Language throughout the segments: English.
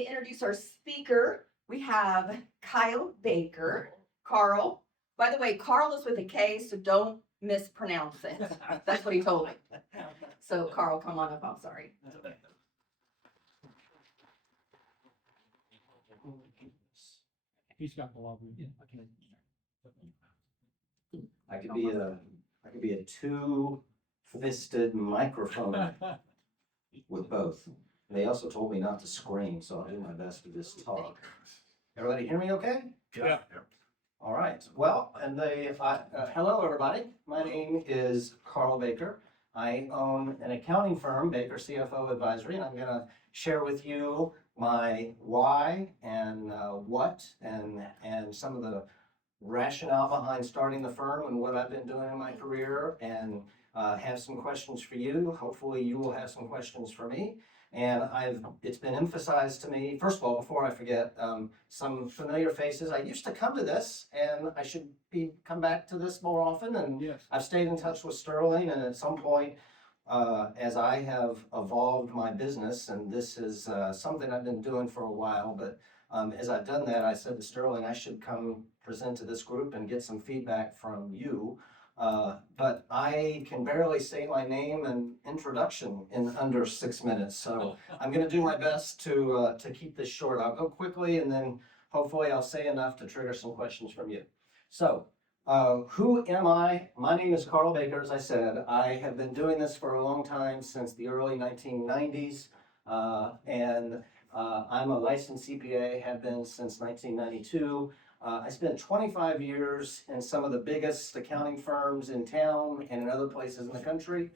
me introduce our speaker. We have Kyle Baker, Karl. By the way, Karl is with a K, so don't mispronounce it. That's what he told me. So Karl, come on up. I'm sorry. He's got the lobby. I could be a two-fisted microphone with both. They also told me not to scream, so I'll do my best to just talk. Everybody hear me okay? Yeah. All right. Well, hello everybody. My name is Karl Baker. I own an accounting firm, Baker CFO Advisory, and I'm going to share with you my why and what and some of the rationale behind starting the firm and what I've been doing in my career, and have some questions for you. Hopefully you will have some questions for me. And it's been emphasized to me, first of all, before I forget, some familiar faces. I used to come to this, and I should come back to this more often. And Yes. I've stayed in touch with Sterling, and at some point, as I have evolved my business, and this is something I've been doing for a while, but as I've done that, I said to Sterling, I should come present to this group and get some feedback from you. But I can barely say my name and introduction in under 6 minutes. So I'm going to do my best to keep this short. I'll go quickly, and then hopefully I'll say enough to trigger some questions from you. So who am I? My name is Karl Baker, as I said. I have been doing this for a long time, since the early 1990s. I'm a licensed CPA, have been since 1992. I spent 25 years in some of the biggest accounting firms in town and in other places in the country.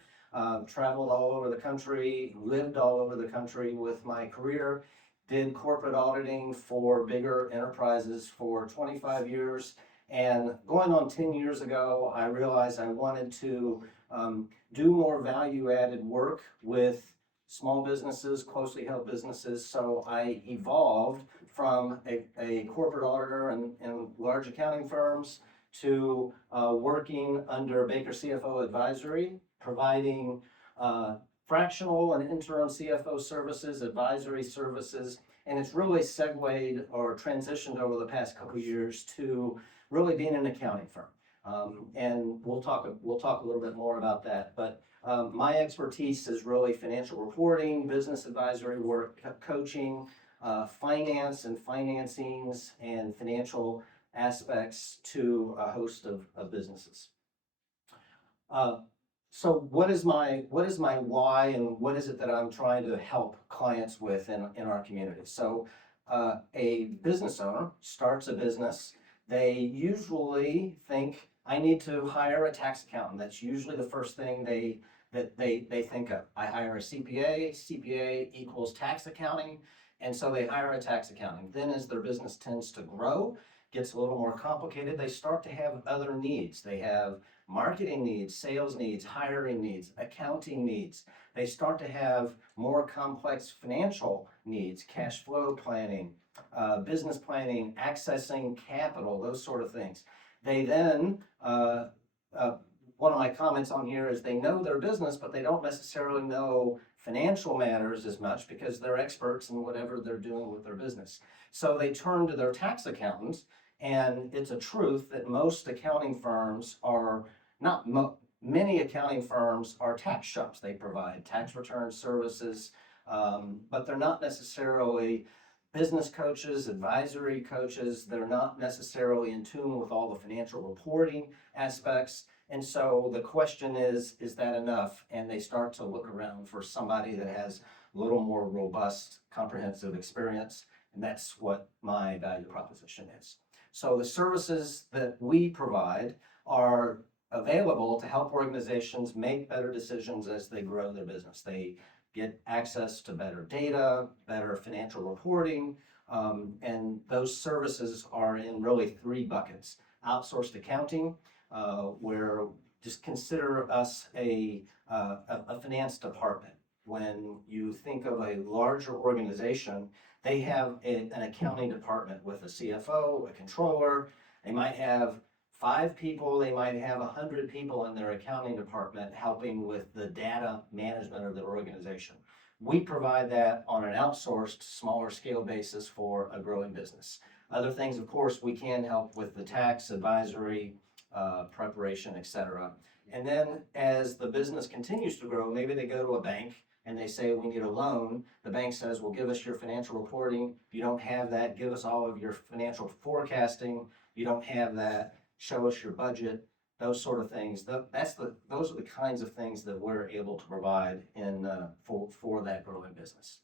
Traveled all over the country, lived all over the country with my career. Did corporate auditing for bigger enterprises for 25 years. And going on 10 years ago, I realized I wanted to do more value-added work with small businesses, closely held businesses. So I evolved from a corporate auditor and large accounting firms to working under Baker CFO Advisory, providing fractional and interim CFO services, advisory services. And it's really segued or transitioned over the past couple of years to really being an accounting firm. And we'll talk a little bit more about that. But my expertise is really financial reporting, business advisory work, coaching, finance and financings, and financial aspects to a host of businesses. So what is my why, and what is it that I'm trying to help clients with in our community? So a business owner starts a business. They usually think, I need to hire a tax accountant. That's usually the first thing they think of. I hire a CPA equals tax accounting, and so they hire a tax accountant. Then as their business tends to grow, gets a little more complicated, they start to have other needs. They have marketing needs, sales needs, hiring needs, accounting needs. They start to have more complex financial needs, cash flow planning, business planning, accessing capital, those sort of things. They then, one of my comments on here is they know their business, but they don't necessarily know financial matters as much because they're experts in whatever they're doing with their business. So they turn to their tax accountants, and it's a truth that most accounting firms are not, many accounting firms are tax shops. They provide tax return services, but they're not necessarily business coaches, advisory coaches. They're not necessarily in tune with all the financial reporting aspects. And so the question is that enough? And they start to look around for somebody that has a little more robust, comprehensive experience. And that's what my value proposition is. So the services that we provide are available to help organizations make better decisions as they grow their business. They get access to better data, better financial reporting, and those services are in really 3 buckets. Outsourced accounting, where just consider us a finance department. When you think of a larger organization, they have an accounting department with a CFO, a controller. They might have 5 people, they might have 100 people in their accounting department helping with the data management of their organization. We provide that on an outsourced, smaller scale basis for a growing business. Other things, of course, we can help with the tax, advisory, preparation, etc. And then as the business continues to grow, maybe they go to a bank and they say, we need a loan. The bank says, well, give us your financial reporting. If you don't have that, give us all of your financial forecasting. If you don't have that, show us your budget, those sort of things. Those are the kinds of things that we're able to provide for that growing business.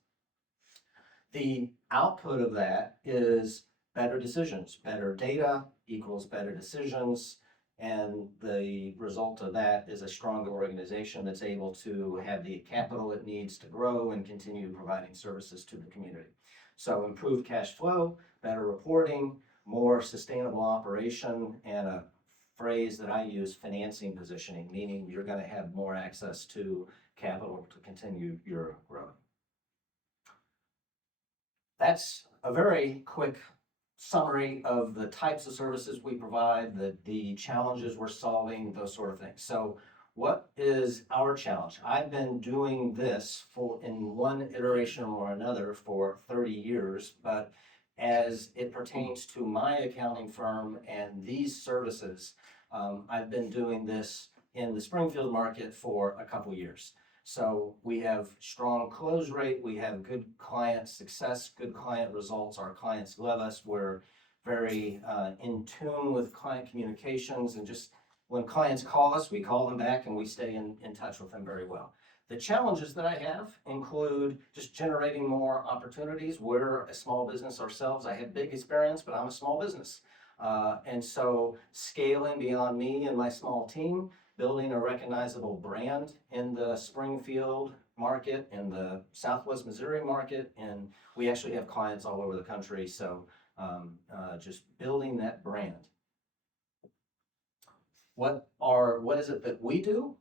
The output of that is better decisions. Better data equals better decisions. And the result of that is a stronger organization that's able to have the capital it needs to grow and continue providing services to the community. So improved cash flow, better reporting, more sustainable operation, and a phrase that I use, financing positioning, meaning you're going to have more access to capital to continue your growth. That's a very quick summary of the types of services we provide, the challenges we're solving, those sort of things. So what is our challenge? I've been doing this in one iteration or another for 30 years, but as it pertains to my accounting firm and these services, I've been doing this in the Springfield market for a couple years. So we have strong close rate, we have good client success, good client results. Our clients love us. We're very in tune with client communications, and just when clients call us, we call them back and we stay in touch with them very well. The challenges that I have include just generating more opportunities. We're a small business ourselves. I have big experience, but I'm a small business. And so scaling beyond me and my small team, building a recognizable brand in the Springfield market, in the Southwest Missouri market, and we actually have clients all over the country, so just building that brand. What is it that we do?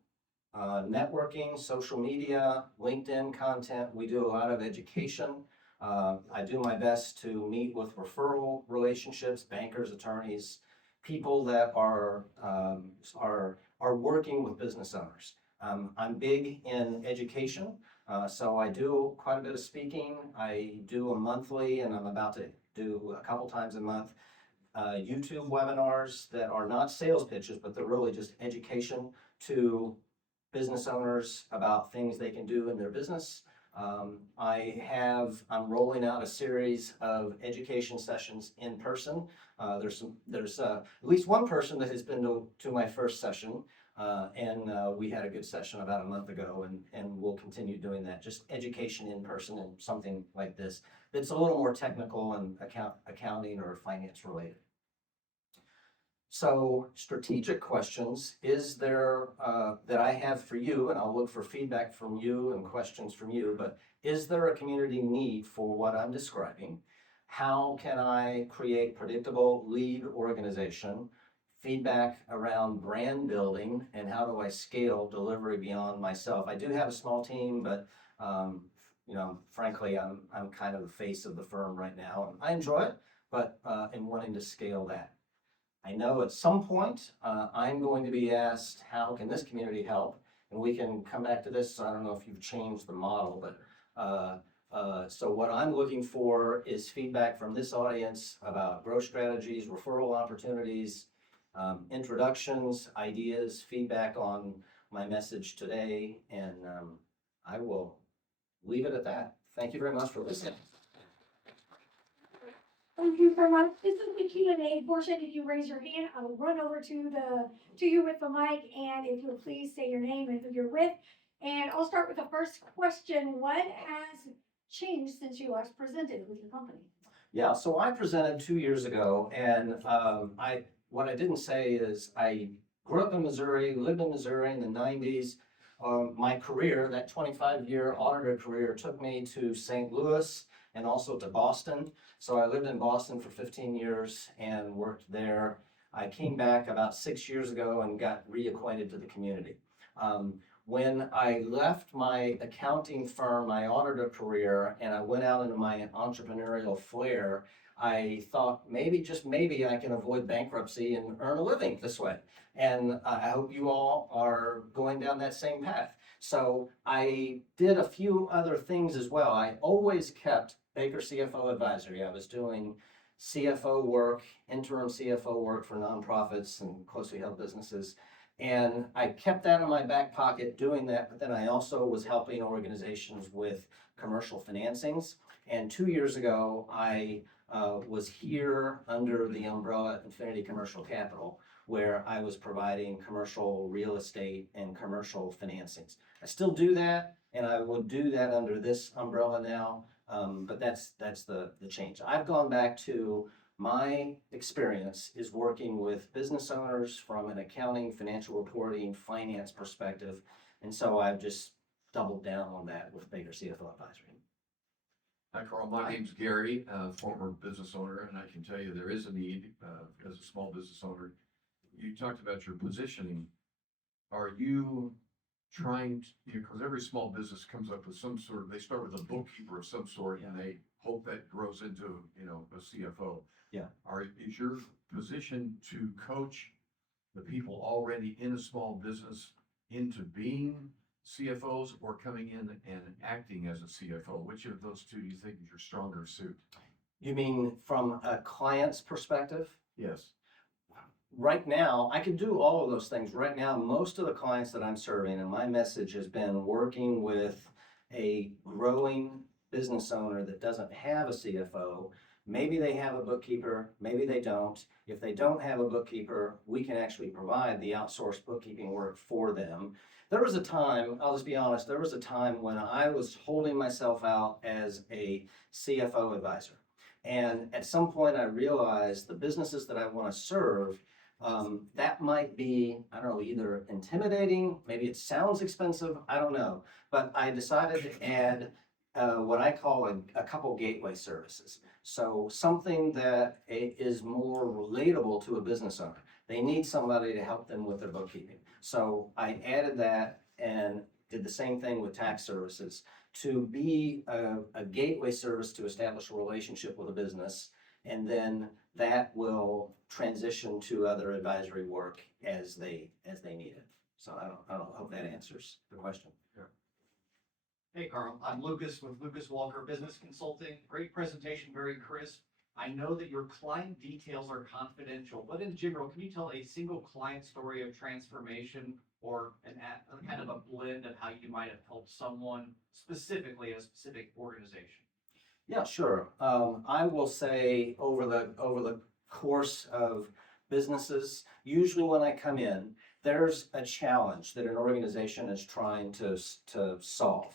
Networking, social media, LinkedIn content. We do a lot of education. I do my best to meet with referral relationships, bankers, attorneys, people that are working with business owners. I'm big in education, so I do quite a bit of speaking. I do a monthly, and I'm about to do a couple times a month, YouTube webinars that are not sales pitches, but they're really just education to business owners about things they can do in their business. I'm rolling out a series of education sessions in person. There's at least one person that has been to my first session, and we had a good session about a month ago, and we'll continue doing that. Just education in person and something like this that's a little more technical and accounting or finance related. So strategic questions is there that I have for you, and I'll look for feedback from you and questions from you, but is there a community need for what I'm describing? How can I create predictable lead organization, feedback around brand building, and how do I scale delivery beyond myself? I do have a small team, but frankly, I'm kind of the face of the firm right now, and I enjoy it, but I'm wanting to scale that. I know at some point I'm going to be asked, how can this community help? And we can come back to this. So I don't know if you've changed the model, but so what I'm looking for is feedback from this audience about growth strategies, referral opportunities, introductions, ideas, feedback on my message today, and I will leave it at that. Thank you very much for listening. Thank you very much. This is the Q&A portion. If you raise your hand, I will run over to you with the mic, and if you'll please say your name and who you're with. And I'll start with the first question. What has changed since you last presented with your company? Yeah, so I presented 2 years ago, and what I didn't say is I grew up in Missouri, lived in Missouri in the 90s. My career, that 25-year auditor career, took me to St. Louis and also to Boston. So I lived in Boston for 15 years and worked there. I came back about 6 years ago and got reacquainted to the community. When I left my accounting firm, my auditor career, and I went out into my entrepreneurial flair, I thought maybe, just maybe, I can avoid bankruptcy and earn a living this way. And I hope you all are going down that same path. So I did a few other things as well. I always kept Baker CFO Advisory. I was doing CFO work, interim CFO work for nonprofits and closely held businesses. And I kept that in my back pocket doing that, but then I also was helping organizations with commercial financings. And 2 years ago, I was here under the umbrella Infinity Commercial Capital, where I was providing commercial real estate and commercial financings. I still do that, and I would do that under this umbrella now, but that's the change. I've gone back to my experience is working with business owners from an accounting, financial reporting, finance perspective, and so I've just doubled down on that with Baker CFO Advisory. Hi, Carl. My name's Gary, former business owner, and I can tell you there is a need as a small business owner. You talked about your positioning. Are you trying to, because every small business comes up with some sort of, they start with a bookkeeper of some sort and they hope that grows into, a CFO. Yeah. Is your position to coach the people already in a small business into being CFOs or coming in and acting as a CFO? Which of those two do you think is your stronger suit? You mean from a client's perspective? Yes. Right now, I can do all of those things. Right now, most of the clients that I'm serving, and my message has been working with a growing business owner that doesn't have a CFO. Maybe they have a bookkeeper, maybe they don't. If they don't have a bookkeeper, we can actually provide the outsourced bookkeeping work for them. There was a time, I'll just be honest, there was a time when I was holding myself out as a CFO advisor. And at some point I realized the businesses that I want to serve, that might be, I don't know, either intimidating, maybe it sounds expensive, I don't know. But I decided to add what I call a couple gateway services. So something that is more relatable to a business owner. They need somebody to help them with their bookkeeping. So I added that and did the same thing with tax services to be a gateway service to establish a relationship with a business, and then that will transition to other advisory work as they need it. So I don't hope that answers the question. Hey Carl, I'm Lucas with Lucas Walker Business Consulting. Great presentation, very crisp. I know that your client details are confidential, but in general, can you tell a single client story of transformation or a kind of a blend of how you might have helped someone specifically at a specific organization? Yeah, sure. I will say over the course of businesses, usually when I come in, there's a challenge that an organization is trying to solve.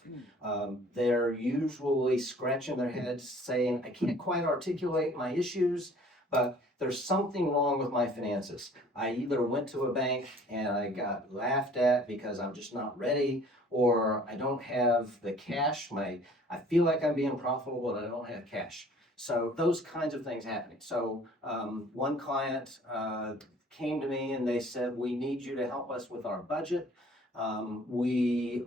They're usually scratching their heads saying, I can't quite articulate my issues, but there's something wrong with my finances. I either went to a bank and I got laughed at because I'm just not ready, or I don't have the cash. I feel like I'm being profitable, but I don't have cash. So those kinds of things happening. So one client came to me and they said, we need you to help us with our budget. We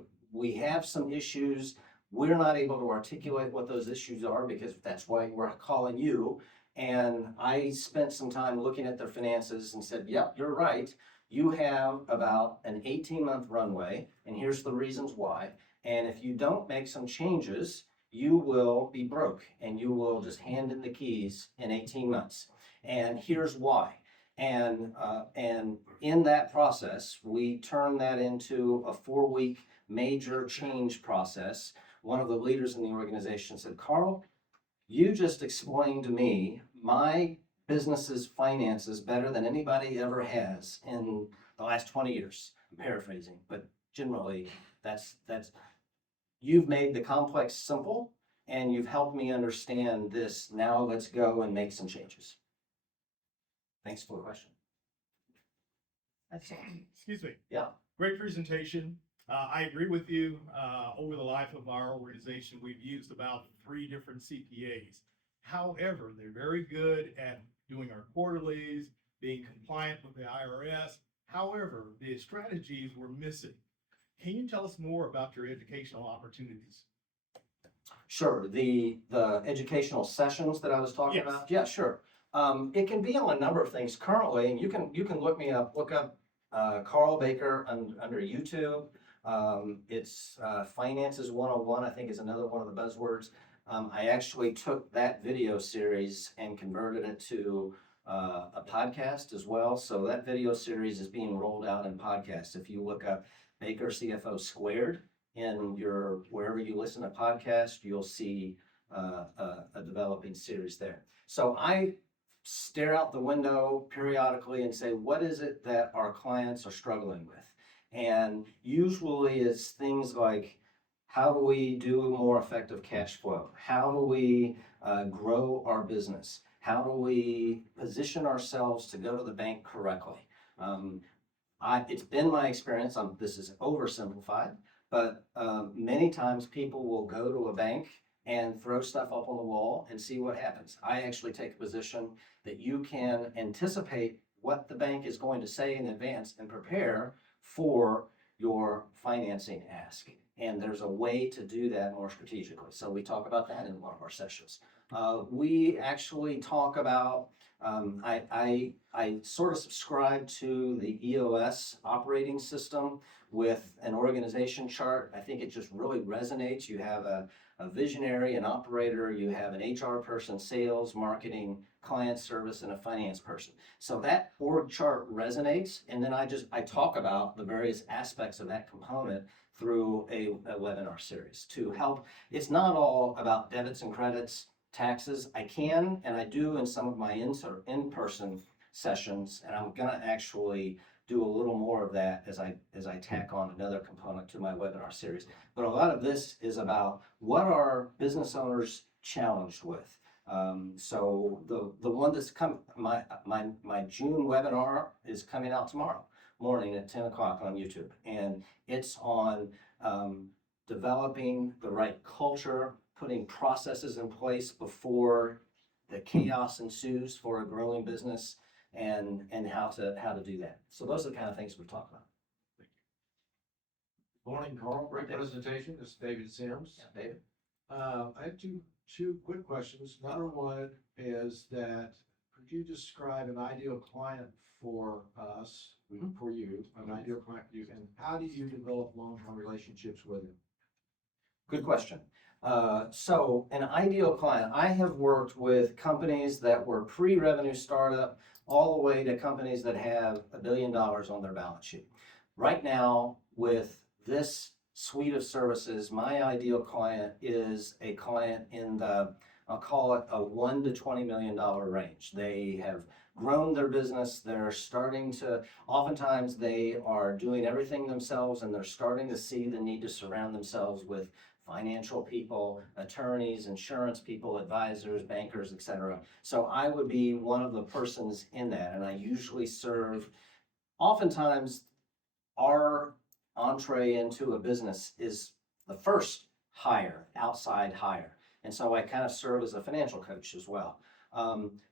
have some issues. We're not able to articulate what those issues are because that's why we're calling you. And I spent some time looking at their finances and said, yep, you're right. You have about an 18-month runway, and here's the reasons why. And if you don't make some changes, you will be broke and you will just hand in the keys in 18 months. And here's why. And in that process, we turn that into a 4-week major change process. One of the leaders in the organization said, Carl, you just explained to me my business's finances better than anybody ever has in the last 20 years. I'm paraphrasing, but generally that's you've made the complex simple and you've helped me understand this. Now let's go and make some changes. Thanks for the question. Excuse me. Yeah. Great presentation. I agree with you. Over the life of our organization, we've used about 3 different CPAs. However, they're very good at doing our quarterlies, being compliant with the IRS. However, the strategies were missing. Can you tell us more about your educational opportunities? Sure, the educational sessions that I was talking Yes. about, yeah, sure. It can be on a number of things currently, and you can look up Karl Baker under YouTube. It's Finances 101, I think is another one of the buzzwords. I actually took that video series and converted it to a podcast as well. So that video series is being rolled out in podcasts. If you look up Baker CFO Squared in your wherever you listen to podcasts, you'll see a developing series there. So I stare out the window periodically and say, what is it that our clients are struggling with? And usually it's things like, how do we do more effective cash flow? How do we grow our business? How do we position ourselves to go to the bank correctly? It's been my experience, this is oversimplified, but many times people will go to a bank and throw stuff up on the wall and see what happens. I actually take a position that you can anticipate what the bank is going to say in advance and prepare for your financing ask. And there's a way to do that more strategically. So we talk about that in one of our sessions. We actually talk about, I sort of subscribe to the EOS operating system with an organization chart. I think it just really resonates. You have a visionary, an operator, you have an HR person, sales, marketing, client service, and a finance person. So that org chart resonates, and then I talk about the various aspects of that component through a webinar series to help. It's not all about debits and credits, taxes. I can, and I do in some of my in-person sessions, and I'm gonna actually do a little more of that as I tack on another component to my webinar series. But a lot of this is about what are business owners challenged with. So the one that's my June webinar is coming out tomorrow morning at 10 o'clock on YouTube, and it's on developing the right culture, putting processes in place before the chaos ensues for a growing business, and how to do that. So those are the kind of things we talk about. Morning, Carl. Great presentation. This is David Sims. Yeah, David. I have two quick questions. Number one is that could you describe an ideal client for us, for you, an ideal client for you, and how do you develop long-term relationships with them? Good question. So an ideal client, I have worked with companies that were pre-revenue startup all the way to companies that have $1 billion on their balance sheet. Right now, with this suite of services, my ideal client is a client in the, I'll call it a $1 to $20 million range. They have grown their business. They're starting to, oftentimes they are doing everything themselves, and they're starting to see the need to surround themselves with financial people, attorneys, insurance people, advisors, bankers, etc. So I would be one of the persons in that, and I usually serve, oftentimes our entree into a business is the first hire, outside hire. And so I kind of serve as a financial coach as well.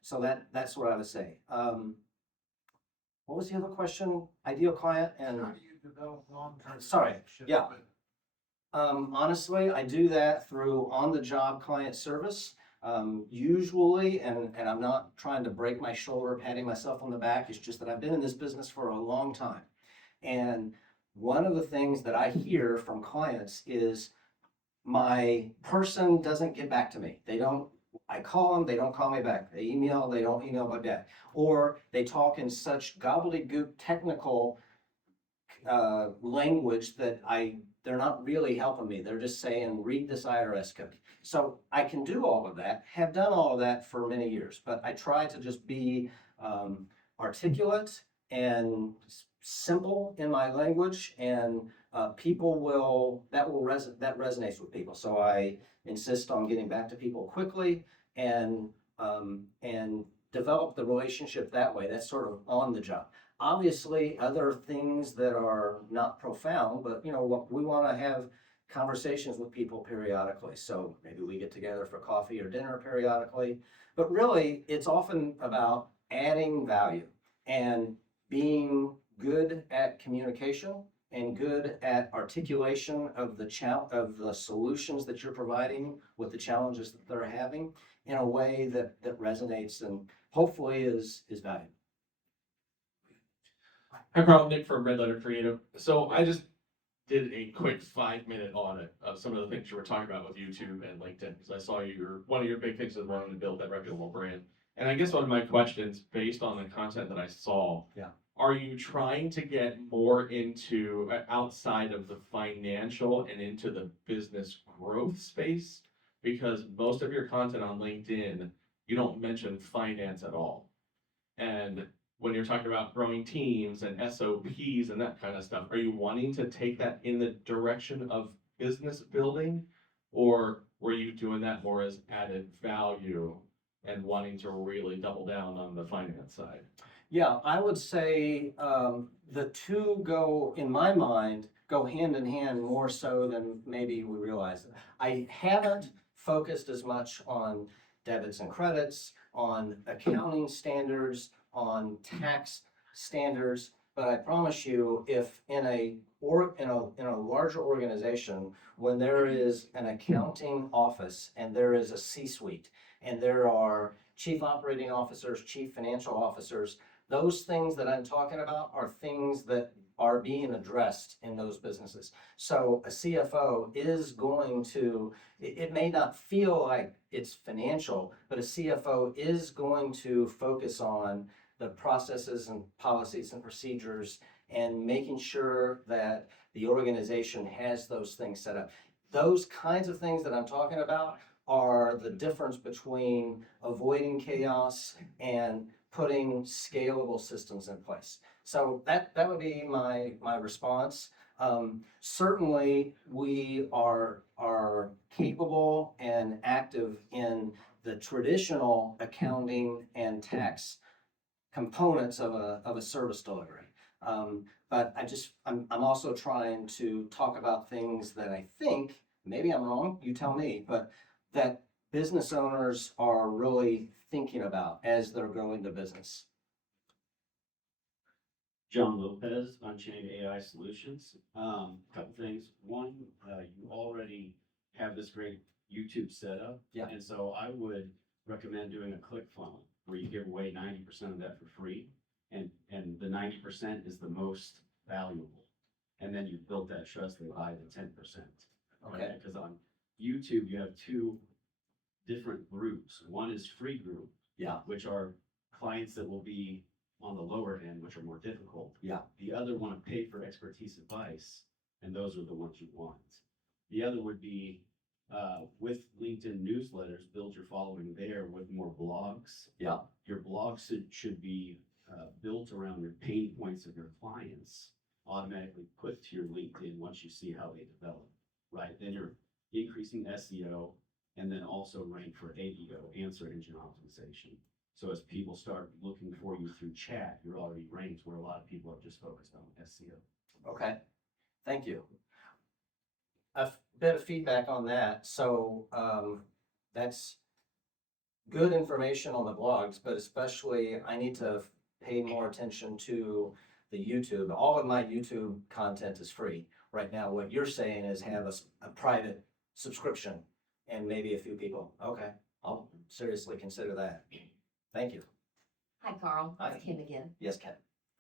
So that's what I would say. What was the other question? Ideal client and... How do you develop long-term Sorry, relationships yeah. with them? Honestly, I do that through on-the-job client service. Usually, and I'm not trying to break my shoulder, patting myself on the back, it's just that I've been in this business for a long time. And one of the things that I hear from clients is my person doesn't get back to me. I call them, they don't call me back. They email, they don't email me back. Or they talk in such gobbledygook technical language that they're not really helping me. They're just saying, read this IRS code. So I can do all of that, have done all of that for many years, but I try to just be articulate and simple in my language, and that resonates with people. So I insist on getting back to people quickly and develop the relationship that way. That's sort of on the job. Obviously, other things that are not profound, but we want to have conversations with people periodically. So maybe we get together for coffee or dinner periodically. But really, it's often about adding value and being good at communication and good at articulation of of the solutions that you're providing with the challenges that they're having in a way that resonates and hopefully is valuable. Hi, Karl, Nick from Red Letter Creative. So I just did a quick 5-minute audit of some of the things you were talking about with YouTube and LinkedIn, because I saw one of your big things is wanting to build that reputable brand. And I guess one of my questions, based on the content that I saw, Yeah. are you trying to get more into outside of the financial and into the business growth space? Because most of your content on LinkedIn, you don't mention finance at all. And when you're talking about growing teams and SOPs and that kind of stuff, are you wanting to take that in the direction of business building? Or were you doing that more as added value and wanting to really double down on the finance side? Yeah, I would say the two in my mind, go hand in hand more so than maybe we realize. I haven't focused as much on debits and credits, on accounting standards, on tax standards, but I promise you, if in a larger organization, when there is an accounting office and there is a C-suite and there are chief operating officers, chief financial officers, those things that I'm talking about are things that are being addressed in those businesses. So a CFO is going to, it may not feel like it's financial, but a CFO is going to focus on the processes and policies and procedures and making sure that the organization has those things set up. Those kinds of things that I'm talking about are the difference between avoiding chaos and putting scalable systems in place. So that would be my response. Certainly, we are capable and active in the traditional accounting and tax components of a service delivery. But I'm also trying to talk about things that I think, maybe I'm wrong, you tell me, but that business owners are really thinking about as they're growing the business. John Lopez, Unchained AI Solutions. Couple things. One, you already have this great YouTube setup. Yeah. And so I would recommend doing a click funnel where you give away 90% of that for free. And the 90% is the most valuable. And then you build that trust, they buy the 10%. Okay. Because on YouTube, you have two different groups. One is free group. Yeah. Which are clients that will be on the lower end, which are more difficult. Yeah. The other want to pay for expertise advice, and those are the ones you want. The other would be with LinkedIn newsletters, build your following there with more blogs. Yeah. Your blogs should be built around your pain points of your clients, automatically put to your LinkedIn once you see how they develop, right? Then you're increasing SEO and then also rank for AEO, answer engine optimization. So as people start looking for you through chat, you're already ranked where a lot of people are just focused on SEO. Okay, thank you. A bit of feedback on that. So that's good information on the blogs, but especially I need to pay more attention to the YouTube. All of my YouTube content is free. Right now, what you're saying is have a private subscription and maybe a few people. Okay, I'll seriously consider that. Thank you. Hi, Carl. Hi. It's Kim again. Yes, Ken.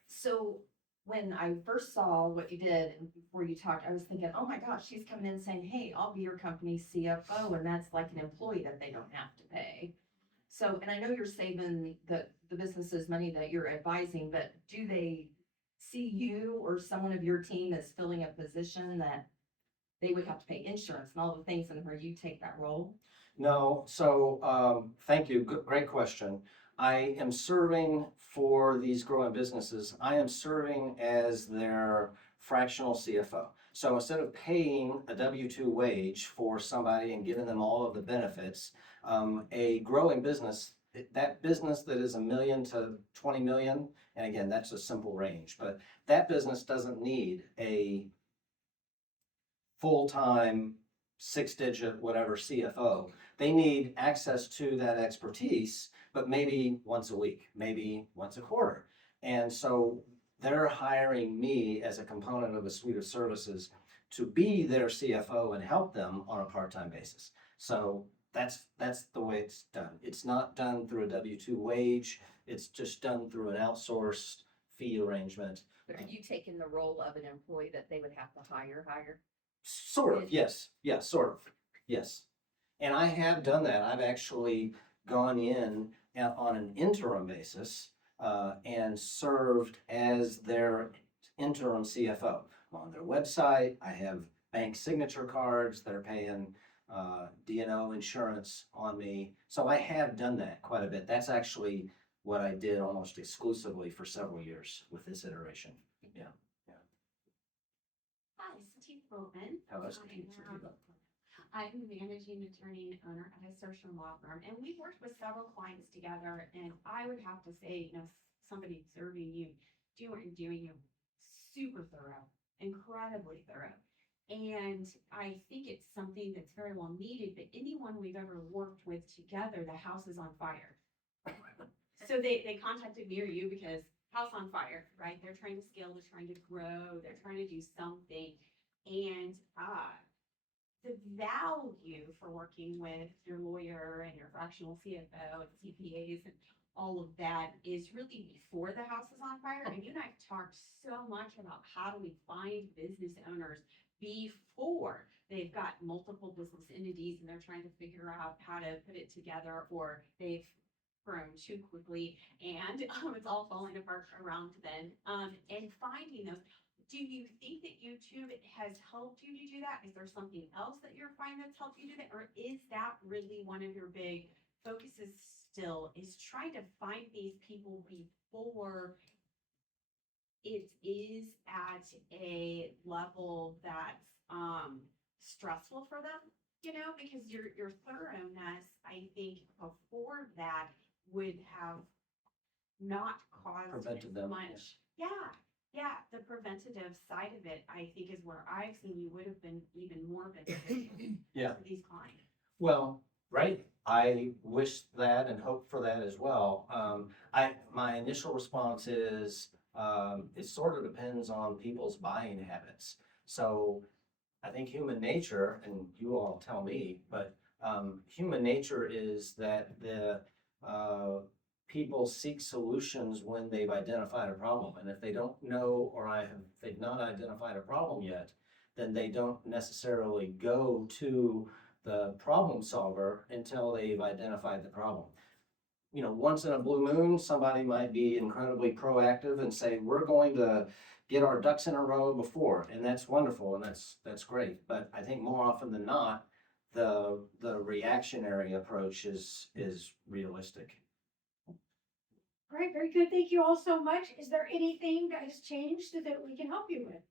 So when I first saw what you did and before you talked, I was thinking, oh my gosh, she's coming in saying, hey, I'll be your company's CFO. And that's like an employee that they don't have to pay. So, and I know you're saving the businesses money that you're advising, but do they see you or someone of your team as filling a position that they would have to pay insurance and all the things and where you take that role? No, so thank you. Great question. I am serving for these growing businesses. I am serving as their fractional CFO. So instead of paying a W-2 wage for somebody and giving them all of the benefits, a growing business, that business that is $1 million to 20 million, and again, that's a simple range, but that business doesn't need a full-time 6-digit whatever CFO. They need access to that expertise, but maybe once a week, maybe once a quarter. And so they're hiring me as a component of a suite of services to be their CFO and help them on a part-time basis. So that's the way it's done. It's not done through a W-2 wage. It's just done through an outsourced fee arrangement. But are you taking the role of an employee that they would have to hire? Sort of, yes, yes, sort of, yes. And I have done that. I've actually gone in on an interim basis and served as their interim CFO. On their website, I have bank signature cards that are paying D&O insurance on me. So I have done that quite a bit. That's actually what I did almost exclusively for several years with this iteration. Yeah. Hi, Steve Bowman. Hello, I Steve. am- I'm the managing attorney and owner at a social law firm, and we've worked with several clients together, and I would have to say, somebody observing you, do what you're doing, you're super thorough, incredibly thorough. And I think it's something that's very well needed, but anyone we've ever worked with together, the house is on fire. So they contacted me or you because house on fire, right? They're trying to scale, they're trying to grow, they're trying to do something. And the value for working with your lawyer and your fractional CFO and CPAs and all of that is really before the house is on fire. And you and I have talked so much about how do we find business owners before they've got multiple business entities and they're trying to figure out how to put it together, or they've grown too quickly and it's all falling apart around then. And finding those. Do you think that YouTube has helped you to do that? Is there something else that you're finding that's helped you do that? Or is that really one of your big focuses still, is trying to find these people before it is at a level that's stressful for them? Because your thoroughness, I think, before that would have not caused Prevented as them, much. Yeah, the preventative side of it, I think, is where I've seen you would have been even more beneficial Yeah. to these clients. Well, right. I wish that and hope for that as well. My initial response is it sort of depends on people's buying habits. So I think human nature, and you all tell me, but human nature is that the people seek solutions when they've identified a problem. And if they don't know, or they've not identified a problem yet, then they don't necessarily go to the problem solver until they've identified the problem. Once in a blue moon, somebody might be incredibly proactive and say, we're going to get our ducks in a row before, and that's wonderful, and that's great. But I think more often than not, the reactionary approach is realistic. All right, very good. Thank you all so much. Is there anything that has changed that we can help you with?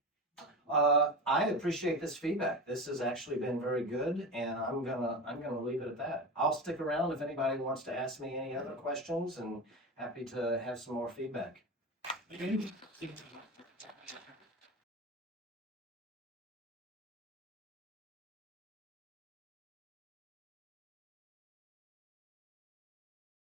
I appreciate this feedback. This has actually been very good, and I'm gonna leave it at that. I'll stick around if anybody wants to ask me any other questions, and happy to have some more feedback.